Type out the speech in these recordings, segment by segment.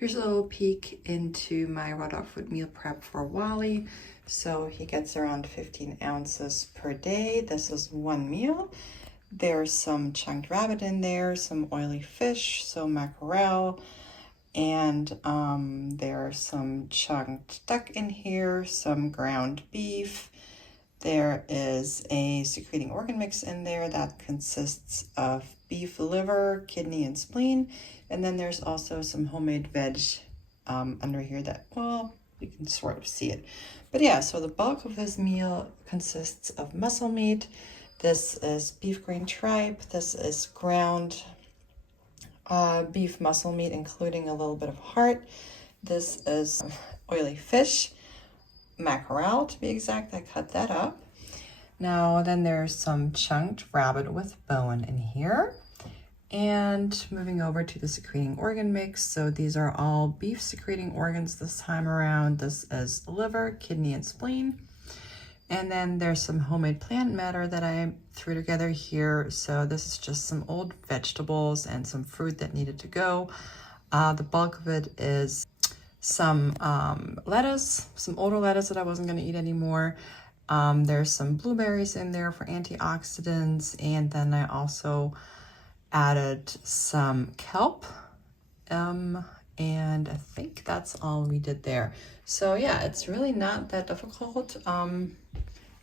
Here's a little peek into my raw dog food meal prep for Wally. So he gets around 15 ounces per day. This is one meal. There's some chunked rabbit in there, some oily fish, some mackerel, and there's some chunked duck in here, some ground beef. There is a secreting organ mix in there that consists of beef liver, kidney, and spleen. And then there's also some homemade veg under here that, well, you can sort of see it. But yeah, so the bulk of his meal consists of muscle meat. This is beef green tripe. This is ground beef muscle meat, including a little bit of heart. This is oily fish, mackerel to be exact. I cut that up. Now then there's some chunked rabbit with bone in here. And moving over to the secreting organ mix. So these are all beef secreting organs this time around. This is liver, kidney, and spleen. And then there's some homemade plant matter that I threw together here. So this is just some old vegetables and some fruit that needed to go. The bulk of it is some lettuce, some older lettuce that I wasn't gonna eat anymore. There's some blueberries in there for antioxidants. And then I also added some kelp. And I think that's all we did there. So yeah, it's really not that difficult.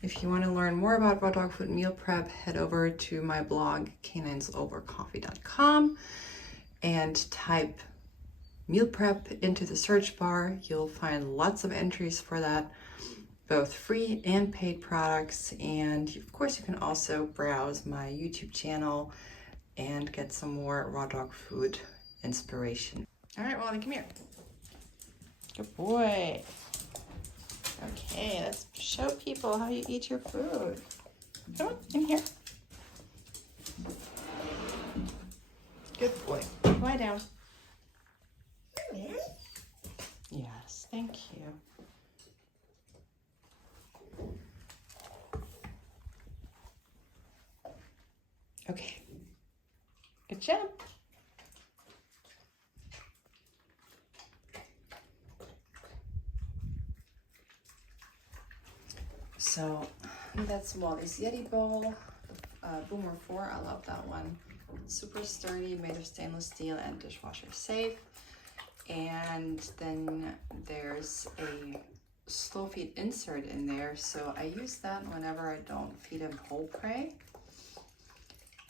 If you want to learn more about raw dog food meal prep, head over to my blog, caninesovercoffee.com, and type meal prep into the search bar. You'll find lots of entries for that, both free and paid products. And of course, you can also browse my YouTube channel and get some more raw dog food inspiration. All right, Wally, come here. Good boy. Okay, let's show people how you eat your food. Come on, in here. Good boy. Lie down. Yes, thank you. Okay. Good job. So that's Wally's Yeti bowl, Boomer 4, I love that one. Super sturdy, made of stainless steel and dishwasher safe. And then there's a slow feed insert in there, so I use that whenever I don't feed him whole prey,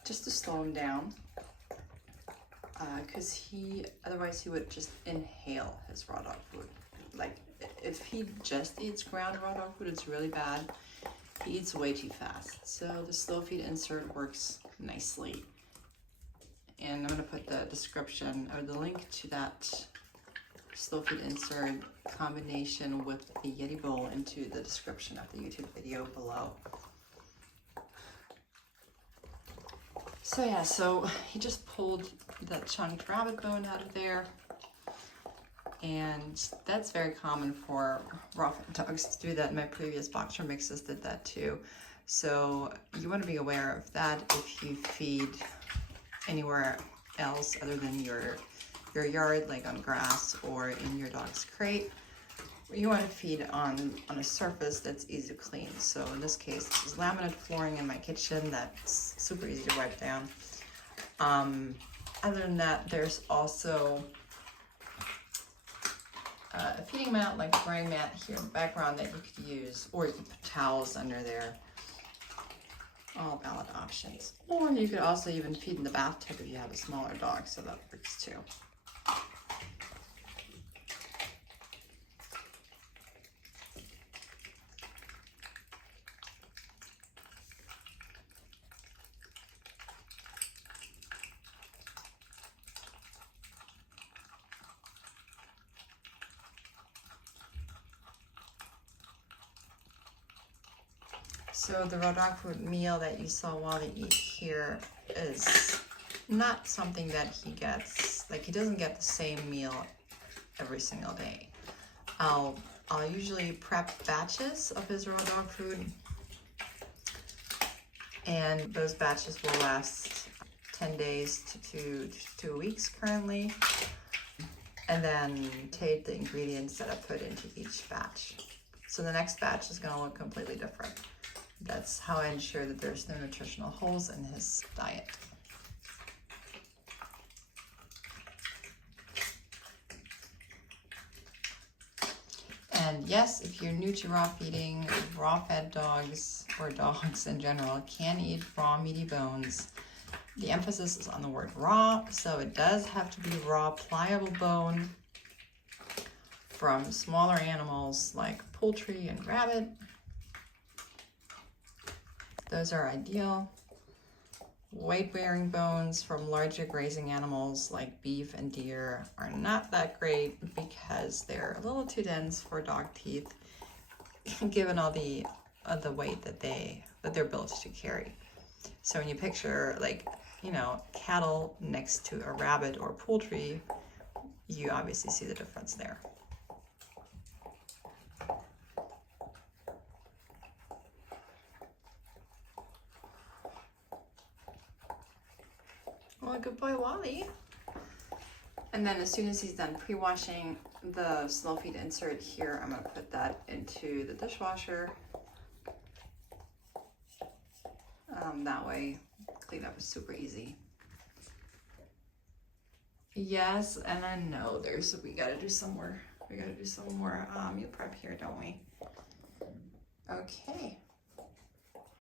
just to slow him down, because otherwise he would just inhale his raw dog food. Like, if he just eats ground raw dog food, it's really bad. He eats way too fast. So the slow feed insert works nicely. And I'm gonna put the description or the link to that slow feed insert combination with the Yeti bowl into the description of the YouTube video below. So yeah, so he just pulled that chunked rabbit bone out of there. And that's very common for raw fed dogs to do that. My previous boxer mixes did that too. So you want to be aware of that if you feed anywhere else other than your yard, like on grass or in your dog's crate. You want to feed on a surface that's easy to clean. So in this case, this is laminate flooring in my kitchen that's super easy to wipe down. Other than that, there's also a feeding mat, like a growing mat here in the background that you could use, or you could put towels under there. All valid options. Or you could also even feed in the bathtub if you have a smaller dog, so that works too. So the raw dog food meal that you saw Wally eat here is not something that he gets, like he doesn't get the same meal every single day. I'll usually prep batches of his raw dog food, and those batches will last 10 days to 2 weeks currently. and then take the ingredients that I put into each batch. So the next batch is gonna look completely different. That's how I ensure that there's no nutritional holes in his diet. And yes, if you're new to raw feeding, raw-fed dogs, or dogs in general, can eat raw meaty bones. The emphasis is on the word raw, so it does have to be raw, pliable bone from smaller animals like poultry and rabbit. Those are ideal. Weight-bearing bones from larger grazing animals like beef and deer are not that great because they're a little too dense for dog teeth, given all the weight that they're built to carry. So when you picture, like, you know, cattle next to a rabbit or poultry, you obviously see the difference there. Well, good boy, Wally. And then as soon as he's done pre-washing the slow feed insert here, I'm gonna put that into the dishwasher. That way, cleanup is super easy. Yes, and I know we gotta do some more meal prep here, don't we? Okay.